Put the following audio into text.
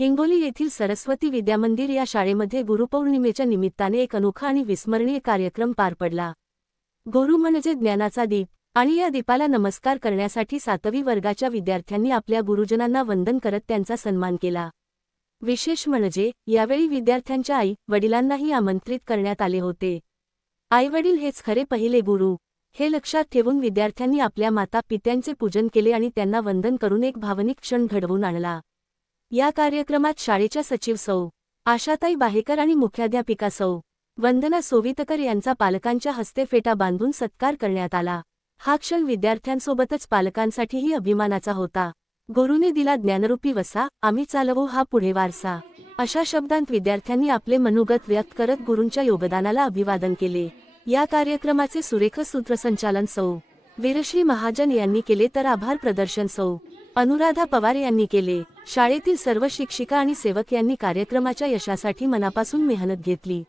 हिंगोली येथील सरस्वती विद्यामंदिर या शाळेमध्ये गुरुपौर्णिमेच्या निमित्ताने एक अनोखा आणि विस्मरणीय कार्यक्रम पार पडला। गुरु म्हणजे ज्ञानाचा दीप आणि या दीपाला नमस्कार करण्यासाठी 7वी वर्गाच्या विद्यार्थ्यांनी आपल्या गुरुजनांना वंदन करत त्यांचा सन्मान केला। विशेष म्हणजे यावेळी विद्यार्थ्यांच्या आई वडिलांनाही आमंत्रित करण्यात आले होते। आईवडील हेच खरे पहिले गुरु हे लक्षात ठेवून विद्यार्थ्यांनी आपल्या माता पित्यांचे पूजन केले आणि त्यांना वंदन करून एक भावनिक क्षण घडवून आणला। या कार्यक्रमात शाळेच्या सचिव सौ आशाताई बाहेकर आणि मुख्याध्यापिका सौ वंदना सोवितकर यांचा पालकांच्या हस्ते फेटा बांधून सत्कार करण्यात आला। हा क्षण विद्यार्थ्यांसोबतच पालकांसाठीही अभिमानाचा होता। गुरुने दिला ज्ञानरूपी वसा, आम्ही चालवू हा पुढे वारसा, अशा शब्दांत विद्यार्थ्यांनी आपले मनोगत व्यक्त करत गुरूंच्या योगदानाला अभिवादन केले। या कार्यक्रमाचे सुरेख सूत्रसंचालन सौ वीरश्री महाजन यांनी केले तर आभार प्रदर्शन सौ अनुराधा पवार यांनी केले। शाळेतील सर्व शिक्षिका आणि सेवक यांनी कार्यक्रमाच्या यशासाठी मनापासून मेहनत घेतली।